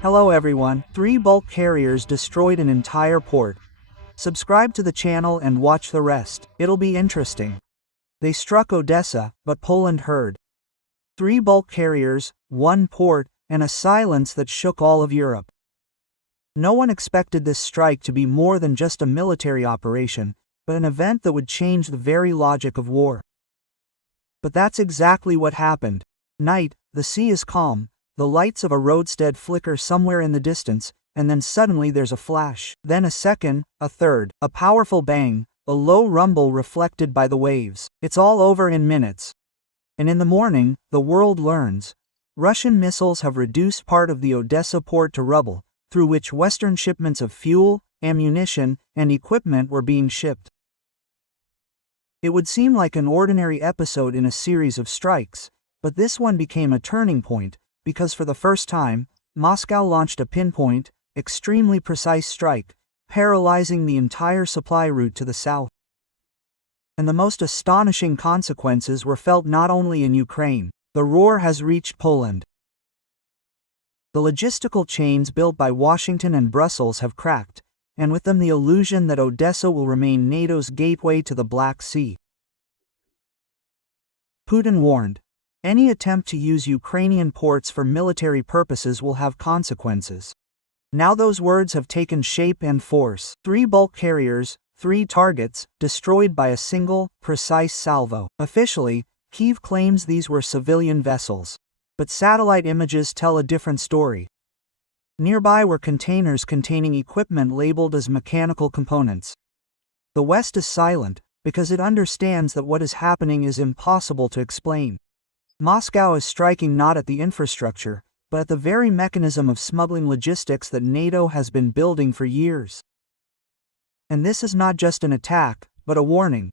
Hello everyone, 3 bulk carriers destroyed an entire port. Subscribe to the channel and watch the rest, it'll be interesting. They struck Odessa, but Poland heard. 3 bulk carriers, 1 port, and a silence that shook all of Europe. No one expected this strike to be more than just a military operation, but an event that would change the very logic of war. But that's exactly what happened. Night, the sea is calm, the lights of a roadstead flicker somewhere in the distance, and then suddenly there's a flash. Then a second, a third, a powerful bang, a low rumble reflected by the waves. It's all over in minutes. And in the morning, the world learns. Russian missiles have reduced part of the Odessa port to rubble, through which Western shipments of fuel, ammunition, and equipment were being shipped. It would seem like an ordinary episode in a series of strikes, but this one became a turning point, because for the first time, Moscow launched a pinpoint, extremely precise strike, paralyzing the entire supply route to the south. And the most astonishing consequences were felt not only in Ukraine. The roar has reached Poland. The logistical chains built by Washington and Brussels have cracked, and with them the illusion that Odessa will remain NATO's gateway to the Black Sea. Putin warned, any attempt to use Ukrainian ports for military purposes will have consequences. Now those words have taken shape and force. 3 bulk carriers, 3 targets, destroyed by a single, precise salvo. Officially, Kyiv claims these were civilian vessels. But satellite images tell a different story. Nearby were containers containing equipment labeled as mechanical components. The West is silent, because it understands that what is happening is impossible to explain. Moscow is striking not at the infrastructure, but at the very mechanism of smuggling logistics that NATO has been building for years. And this is not just an attack, but a warning.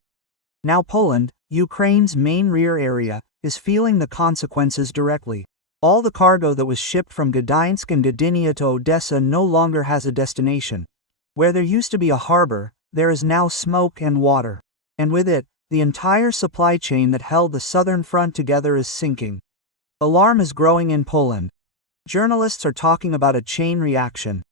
Now Poland, Ukraine's main rear area, is feeling the consequences directly. All the cargo that was shipped from Gdańsk and Gdynia to Odessa no longer has a destination. Where there used to be a harbor, there is now smoke and water. And with it, the entire supply chain that held the southern front together is sinking. Alarm is growing in Poland. Journalists are talking about a chain reaction.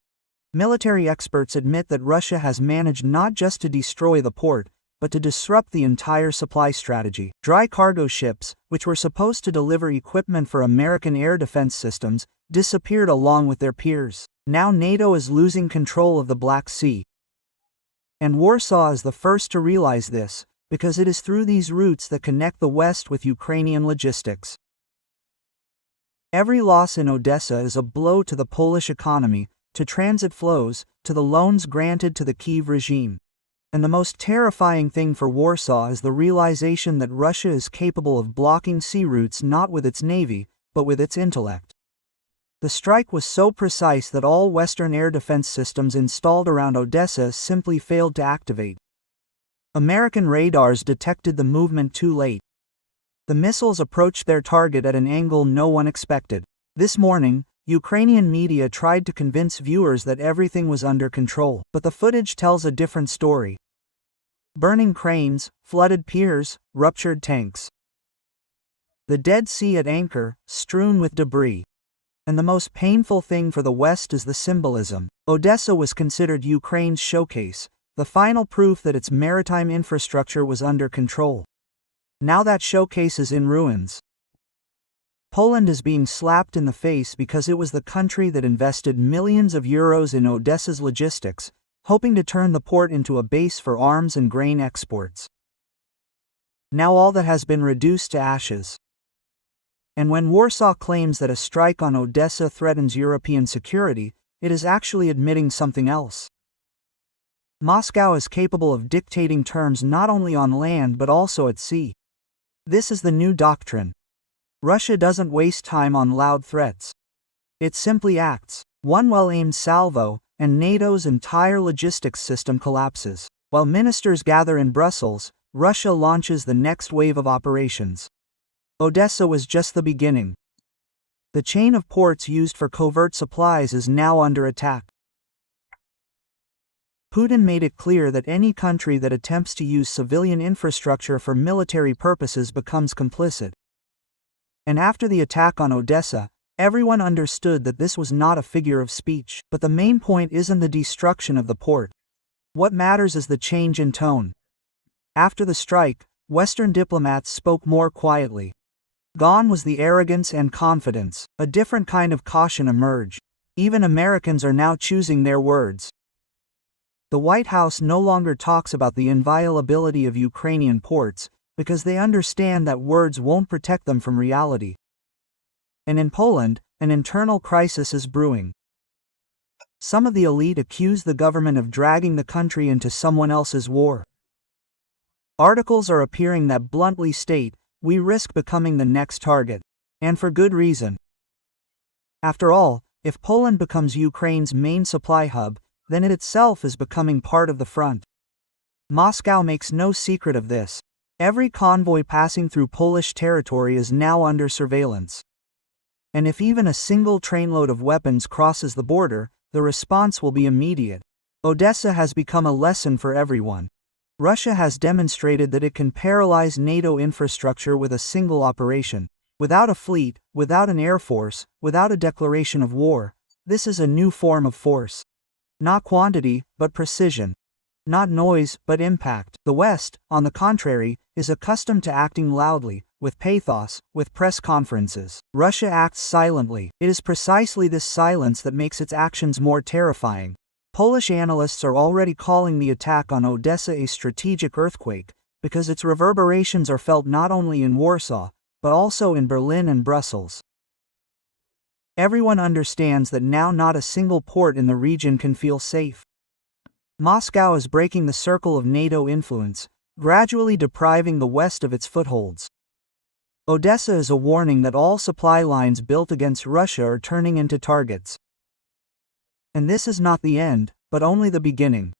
Military experts admit that Russia has managed not just to destroy the port, but to disrupt the entire supply strategy. Dry cargo ships, which were supposed to deliver equipment for American air defense systems, disappeared along with their peers. Now NATO is losing control of the Black Sea. And Warsaw is the first to realize this, because it is through these routes that connect the West with Ukrainian logistics. Every loss in Odessa is a blow to the Polish economy, to transit flows, to the loans granted to the Kyiv regime. And the most terrifying thing for Warsaw is the realization that Russia is capable of blocking sea routes not with its navy, but with its intellect. The strike was so precise that all Western air defense systems installed around Odessa simply failed to activate. American radars detected the movement too late. The missiles approached their target at an angle no one expected. This morning, Ukrainian media tried to convince viewers that everything was under control, but the footage tells a different story. Burning cranes, flooded piers, ruptured tanks. The Dead Sea at anchor, strewn with debris. And the most painful thing for the West is the symbolism. Odessa was considered Ukraine's showcase, the final proof that its maritime infrastructure was under control. Now that showcase is in ruins. Poland is being slapped in the face because it was the country that invested millions of euros in Odessa's logistics, hoping to turn the port into a base for arms and grain exports. Now all that has been reduced to ashes. And when Warsaw claims that a strike on Odessa threatens European security, it is actually admitting something else. Moscow is capable of dictating terms not only on land but also at sea. This is the new doctrine. Russia doesn't waste time on loud threats. It simply acts. One well-aimed salvo, and NATO's entire logistics system collapses. While ministers gather in Brussels, Russia launches the next wave of operations. Odessa was just the beginning. The chain of ports used for covert supplies is now under attack. Putin made it clear that any country that attempts to use civilian infrastructure for military purposes becomes complicit. And after the attack on Odessa, Everyone understood that this was not a figure of speech, but the main point isn't the destruction of the port. What matters is the change in tone. After the strike, Western diplomats spoke more quietly. Gone was the arrogance and confidence. A different kind of caution emerged. Even Americans are now choosing their words. The White House no longer talks about the inviolability of Ukrainian ports, because they understand that words won't protect them from reality. And in Poland, an internal crisis is brewing. Some of the elite accuse the government of dragging the country into someone else's war. Articles are appearing that bluntly state, we risk becoming the next target. And for good reason. After all, if Poland becomes Ukraine's main supply hub, then it itself is becoming part of the front. Moscow makes no secret of this. Every convoy passing through Polish territory is now under surveillance. And if even a single trainload of weapons crosses the border, the response will be immediate. Odessa has become a lesson for everyone. Russia has demonstrated that it can paralyze NATO infrastructure with a single operation. Without a fleet, without an air force, without a declaration of war, this is a new form of force. Not quantity, but precision. Not noise, but impact. The West, on the contrary, is accustomed to acting loudly, with pathos, with press conferences. Russia acts silently. It is precisely this silence that makes its actions more terrifying. Polish analysts are already calling the attack on Odessa a strategic earthquake, because its reverberations are felt not only in Warsaw, but also in Berlin and Brussels. Everyone understands that now not a single port in the region can feel safe. Moscow is breaking the circle of NATO influence, gradually depriving the West of its footholds. Odessa is a warning that all supply lines built against Russia are turning into targets. And this is not the end, but only the beginning.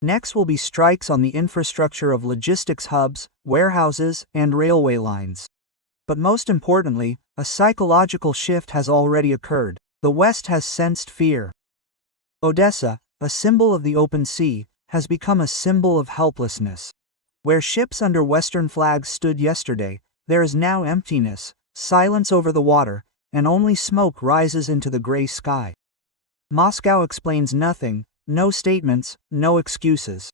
Next will be strikes on the infrastructure of logistics hubs, warehouses, and railway lines. But most importantly, a psychological shift has already occurred. The West has sensed fear. Odessa, a symbol of the open sea, has become a symbol of helplessness. Where ships under Western flags stood yesterday, there is now emptiness, silence over the water, and only smoke rises into the gray sky. Moscow explains nothing, no statements, no excuses.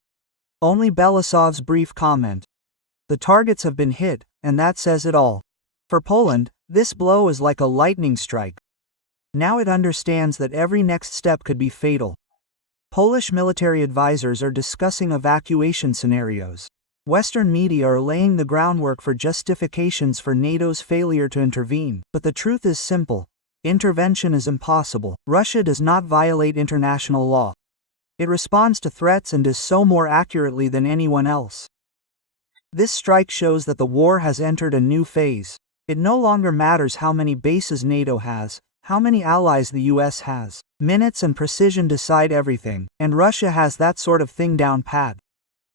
Only Belousov's brief comment. The targets have been hit, and that says it all. For Poland, this blow is like a lightning strike. Now it understands that every next step could be fatal. Polish military advisors are discussing evacuation scenarios. Western media are laying the groundwork for justifications for NATO's failure to intervene. But the truth is simple. Intervention is impossible. Russia does not violate international law. It responds to threats and does so more accurately than anyone else. This strike shows that the war has entered a new phase. It no longer matters how many bases NATO has, how many allies the US has. Minutes and precision decide everything, and Russia has that sort of thing down pat.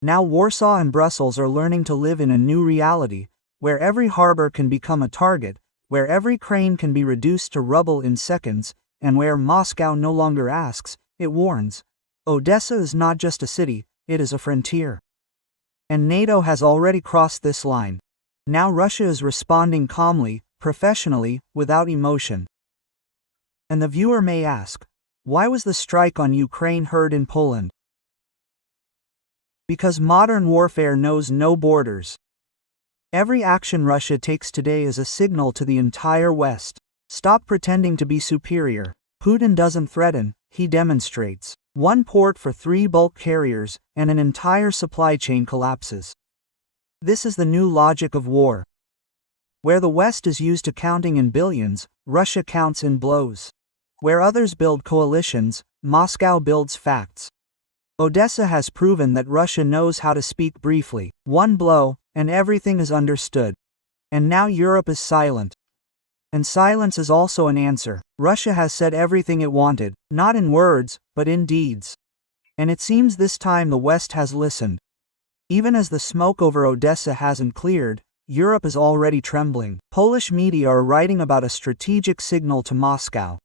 Now Warsaw and Brussels are learning to live in a new reality, where every harbor can become a target, where every crane can be reduced to rubble in seconds, and where Moscow no longer asks, it warns. Odessa is not just a city, it is a frontier. And NATO has already crossed this line. Now Russia is responding calmly, professionally, without emotion. And the viewer may ask, why was the strike on Ukraine heard in Poland? Because modern warfare knows no borders. Every action Russia takes today is a signal to the entire West. Stop pretending to be superior. Putin doesn't threaten, he demonstrates. One port for 3 bulk carriers, and an entire supply chain collapses. This is the new logic of war. Where the West is used to counting in billions, Russia counts in blows. Where others build coalitions, Moscow builds facts. Odessa has proven that Russia knows how to speak briefly. One blow, and everything is understood. And now Europe is silent. And silence is also an answer. Russia has said everything it wanted, not in words, but in deeds. And it seems this time the West has listened. Even as the smoke over Odessa hasn't cleared, Europe is already trembling. Polish media are writing about a strategic signal to Moscow.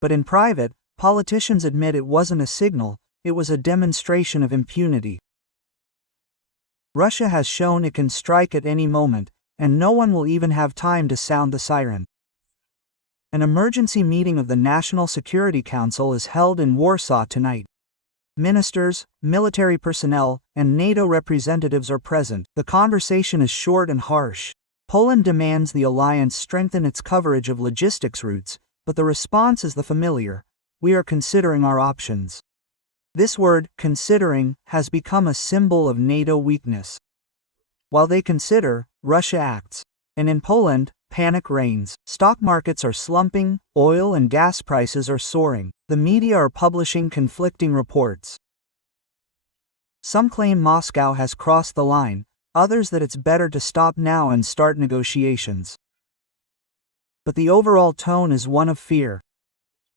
But in private, politicians admit it wasn't a signal, it was a demonstration of impunity. Russia has shown it can strike at any moment, and no one will even have time to sound the siren. An emergency meeting of the National Security Council is held in Warsaw tonight. Ministers, military personnel, and NATO representatives are present. The conversation is short and harsh. Poland demands the alliance strengthen its coverage of logistics routes, but the response is the familiar: we are considering our options. This word, considering, has become a symbol of NATO weakness. While they consider, Russia acts. And in Poland, panic reigns. Stock markets are slumping, oil and gas prices are soaring. The media are publishing conflicting reports. Some claim Moscow has crossed the line, others that it's better to stop now and start negotiations. But the overall tone is one of fear.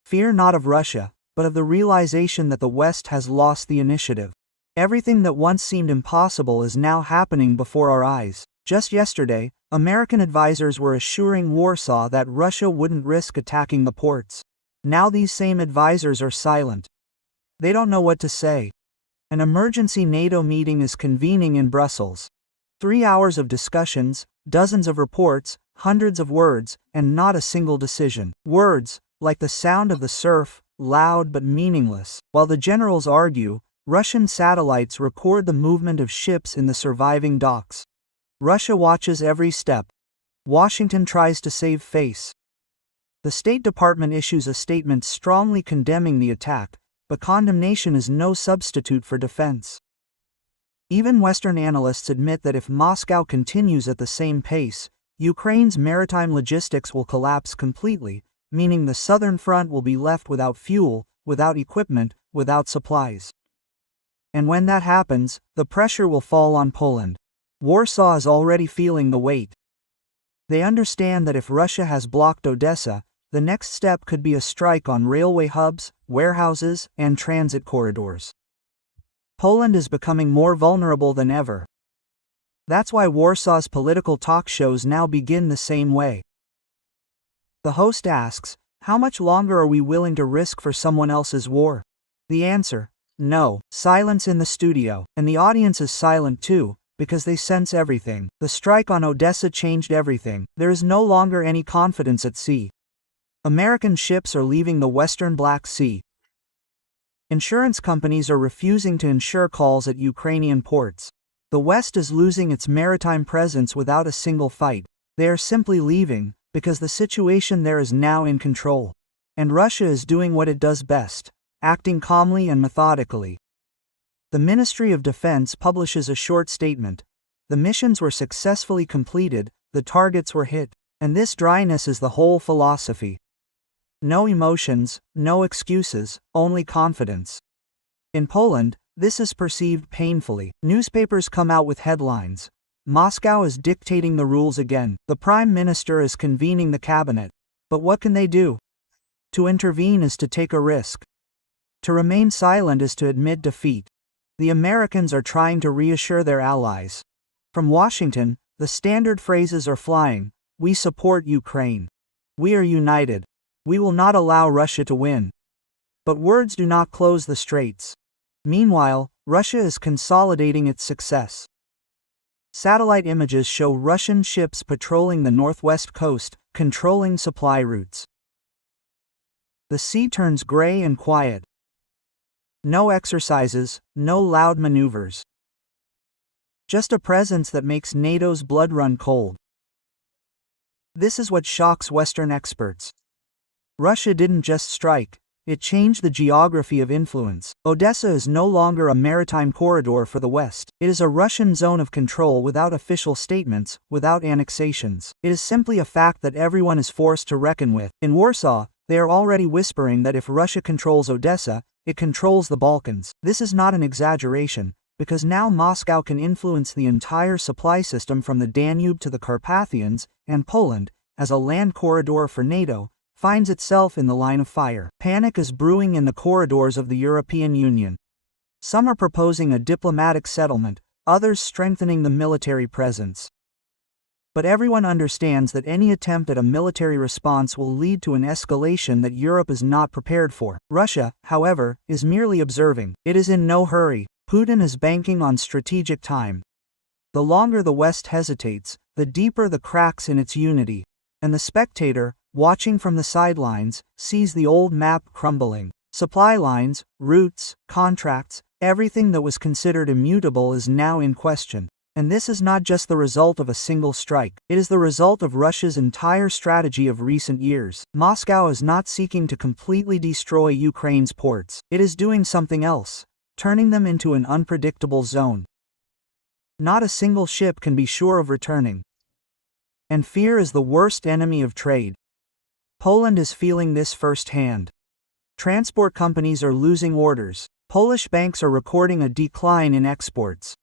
Fear not of Russia, but of the realization that the West has lost the initiative. Everything that once seemed impossible is now happening before our eyes. Just yesterday, American advisors were assuring Warsaw that Russia wouldn't risk attacking the ports. Now these same advisors are silent. They don't know what to say. An emergency NATO meeting is convening in Brussels. 3 hours of discussions, dozens of reports, hundreds of words, and not a single decision. Words, like the sound of the surf, loud but meaningless. While the generals argue, Russian satellites record the movement of ships in the surviving docks. Russia watches every step. Washington tries to save face. The State Department issues a statement strongly condemning the attack, but condemnation is no substitute for defense. Even Western analysts admit that if Moscow continues at the same pace, Ukraine's maritime logistics will collapse completely, meaning the southern front will be left without fuel, without equipment, without supplies. And when that happens, the pressure will fall on Poland. Warsaw is already feeling the weight. They understand that if Russia has blocked Odessa, the next step could be a strike on railway hubs, warehouses, and transit corridors. Poland is becoming more vulnerable than ever. That's why Warsaw's political talk shows now begin the same way. The host asks, how much longer are we willing to risk for someone else's war? The answer, no. Silence in the studio, and the audience is silent too, because they sense everything. The strike on Odessa changed everything. There is no longer any confidence at sea. American ships are leaving the western Black Sea. Insurance companies are refusing to insure calls at Ukrainian ports. The West is losing its maritime presence without a single fight. They are simply leaving, because the situation there is now in control. And Russia is doing what it does best, acting calmly and methodically. The Ministry of Defense publishes a short statement. The missions were successfully completed, the targets were hit, and this dryness is the whole philosophy. No emotions, no excuses, only confidence. In Poland, this is perceived painfully. Newspapers come out with headlines. Moscow is dictating the rules again. The Prime Minister is convening the cabinet. But what can they do? To intervene is to take a risk. To remain silent is to admit defeat. The Americans are trying to reassure their allies. From Washington, the standard phrases are flying. We support Ukraine. We are united. We will not allow Russia to win. But words do not close the straits. Meanwhile, Russia is consolidating its success. Satellite images show Russian ships patrolling the northwest coast, controlling supply routes. The sea turns gray and quiet. No exercises, no loud maneuvers. Just a presence that makes NATO's blood run cold. This is what shocks Western experts. Russia didn't just strike, it changed the geography of influence. Odessa is no longer a maritime corridor for the West. It is a Russian zone of control without official statements, without annexations. It is simply a fact that everyone is forced to reckon with. In Warsaw, they are already whispering that if Russia controls Odessa, it controls the Balkans. This is not an exaggeration, because now Moscow can influence the entire supply system from the Danube to the Carpathians, and Poland, as a land corridor for NATO, finds itself in the line of fire. Panic is brewing in the corridors of the European Union. Some are proposing a diplomatic settlement, others strengthening the military presence. But everyone understands that any attempt at a military response will lead to an escalation that Europe is not prepared for. Russia, however, is merely observing. It is in no hurry. Putin is banking on strategic time. The longer the West hesitates, the deeper the cracks in its unity. And the spectator, watching from the sidelines, sees the old map crumbling. Supply lines, routes, contracts, everything that was considered immutable is now in question. And this is not just the result of a single strike. It is the result of Russia's entire strategy of recent years. Moscow is not seeking to completely destroy Ukraine's ports. It is doing something else, turning them into an unpredictable zone. Not a single ship can be sure of returning. And fear is the worst enemy of trade. Poland is feeling this firsthand. Transport companies are losing orders. Polish banks are recording a decline in exports.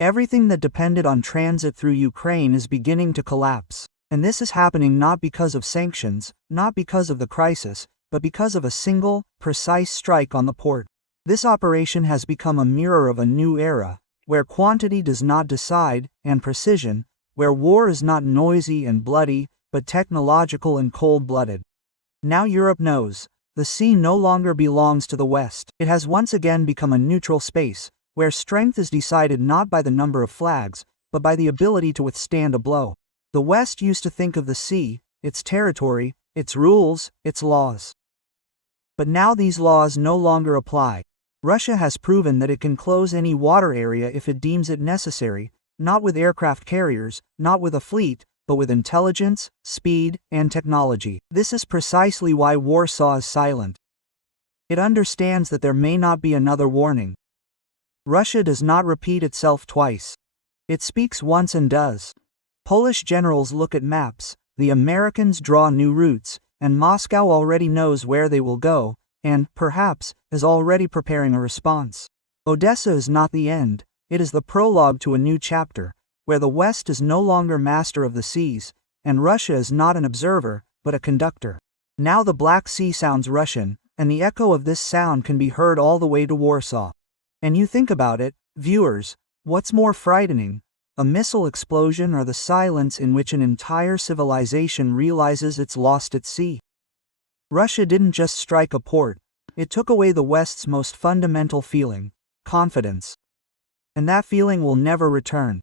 Everything that depended on transit through Ukraine is beginning to collapse. And this is happening not because of sanctions, not because of the crisis, but because of a single, precise strike on the port. This operation has become a mirror of a new era, where quantity does not decide, and precision, where war is not noisy and bloody, but technological and cold-blooded. Now Europe knows, the sea no longer belongs to the West. It has once again become a neutral space, where strength is decided not by the number of flags, but by the ability to withstand a blow. The West used to think of the sea, its territory, its rules, its laws. But now these laws no longer apply. Russia has proven that it can close any water area if it deems it necessary, not with aircraft carriers, not with a fleet, but with intelligence, speed, and technology. This is precisely why Warsaw is silent. It understands that there may not be another warning. Russia does not repeat itself twice. It speaks once and does. Polish generals look at maps, the Americans draw new routes, and Moscow already knows where they will go, and, perhaps, is already preparing a response. Odessa is not the end, it is the prologue to a new chapter, where the West is no longer master of the seas, and Russia is not an observer, but a conductor. Now the Black Sea sounds Russian, and the echo of this sound can be heard all the way to Warsaw. And you think about it, viewers, what's more frightening, a missile explosion or the silence in which an entire civilization realizes it's lost at sea? Russia didn't just strike a port, it took away the West's most fundamental feeling, confidence. And that feeling will never return.